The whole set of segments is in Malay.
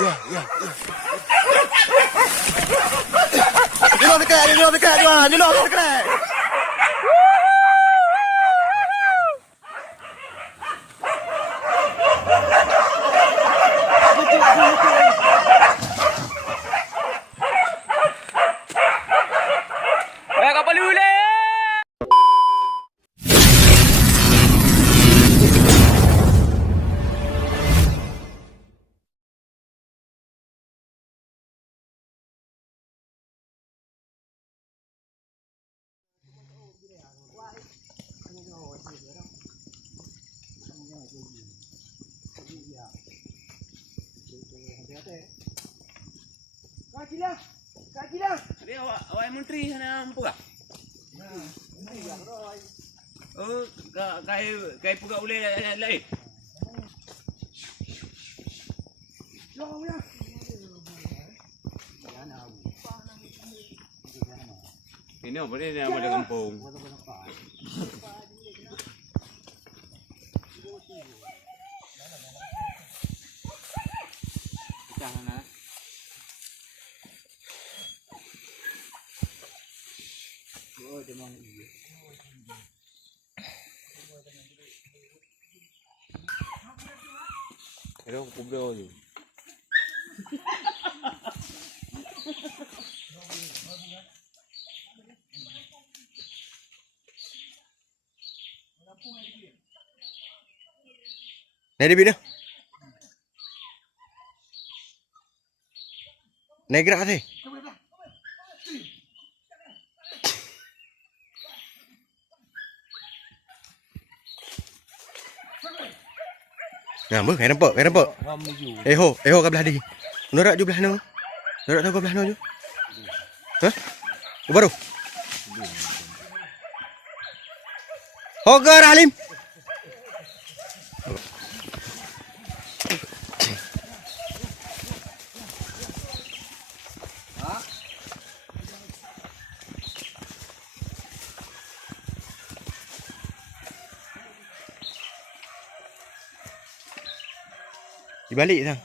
Ya, ya. Di luar dekat, tuan. Di luar dekat. Kapal dulu. Kaki dah. Dia awak menteri sana apa kah? Oh, kai pugak boleh lain. Ini apa ni nama dia kampung. Jangan. Oh, demang iya. Hello, kubro je. Naik dia. Naik gerak sih. Nampak, kayak nampak. Eho kat belah dia. Norak je belah no. Norak tahu kat belah no je. Hah? Baru. Hogar Halim. Dibalik sang.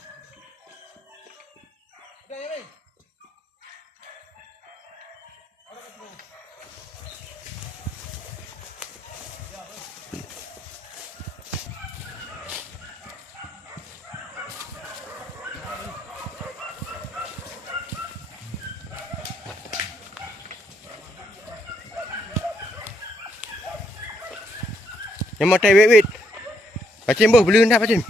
Yang mau tai wait. Pacim boh, belum dah pacim.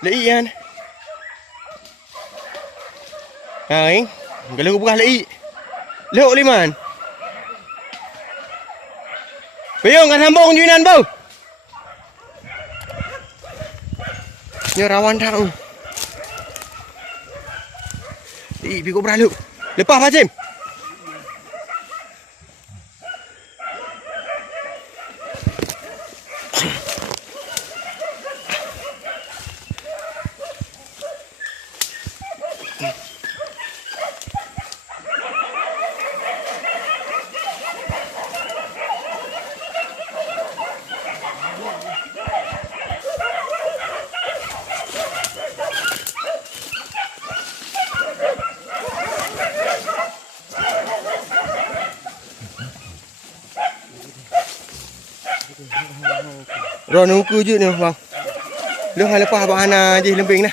Lei kan. Hai, kalau buka lei. Lehok liman. Peyong kan sambung juinan bau. Ni rawan tang. Lei pergi berlalu. Lepas Pacim. Rồi nó cứ chứ nè vâng. Lương hai là qua bạn gì lâm bình nè.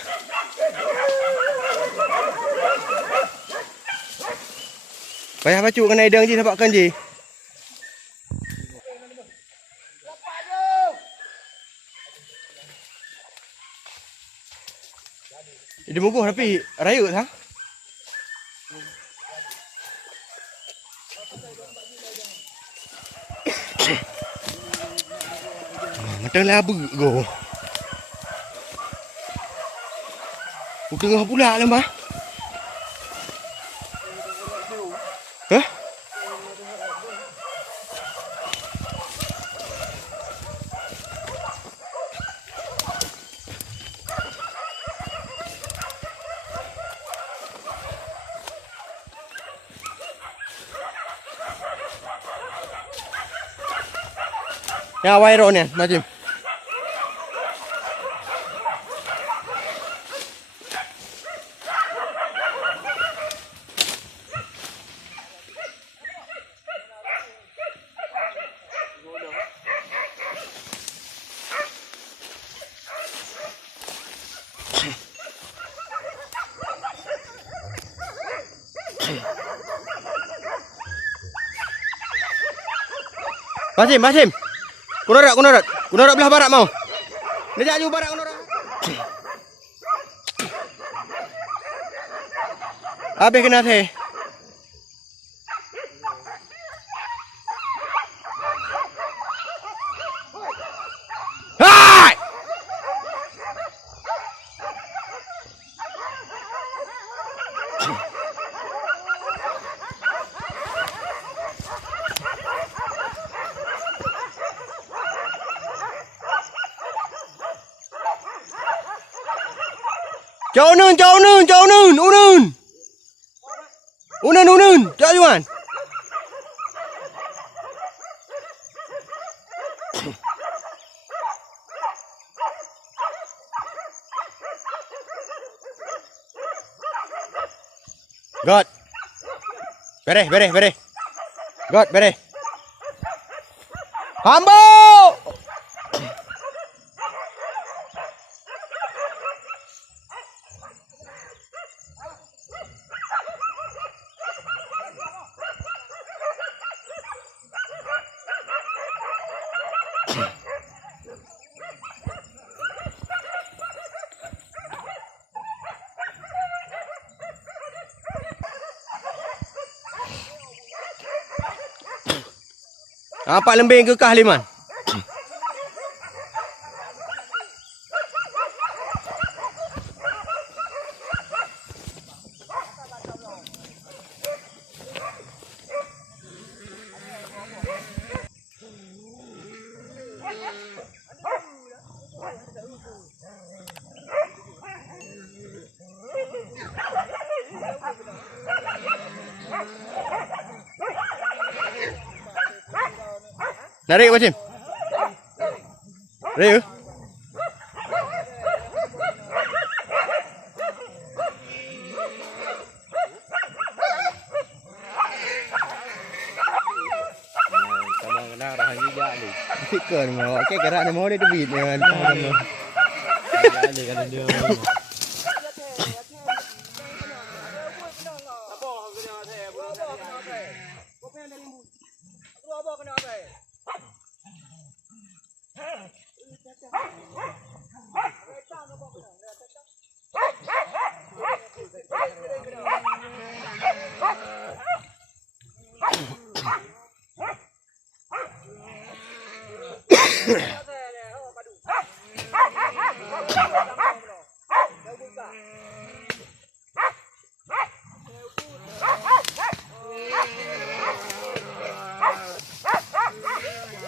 Vậy hả chú cái này đường gì thưa bạn cần gì? Đi mua cua tapi raya tak? Macam labu go. Tengah pula lah mbak. Hah? Ya wairo ni, macam. Masim. Kunorak belah barat mau. Nejak ju barat kunorak. Habis kena teh. Hai! Jauh nun, unun, jauh juan. God, beres. God, beres. Hambo! Apa lembing ke kah Liman? Narik macam. Narik. Sama kena rahan juga ni. Fikir mau, kayak gerak ni mau dia debit dengan kamu. Ada kan dia.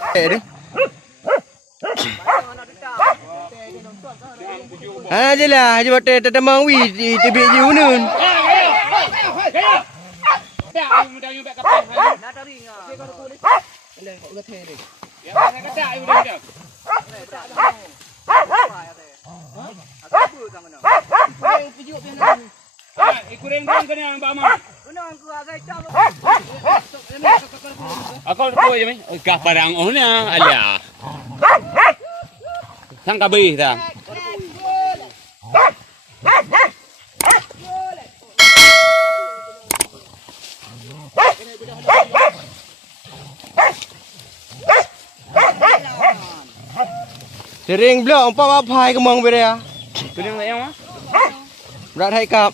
Dia. Aje lah, aje bate tetemang wi di tebik ji unun. Aku tu je ni. Kah barang oh ni alia. Sang kabeh dah. Sering blok 4 apa hai kemang bere ah. Tu dia nak yang ah. Berat hai kap.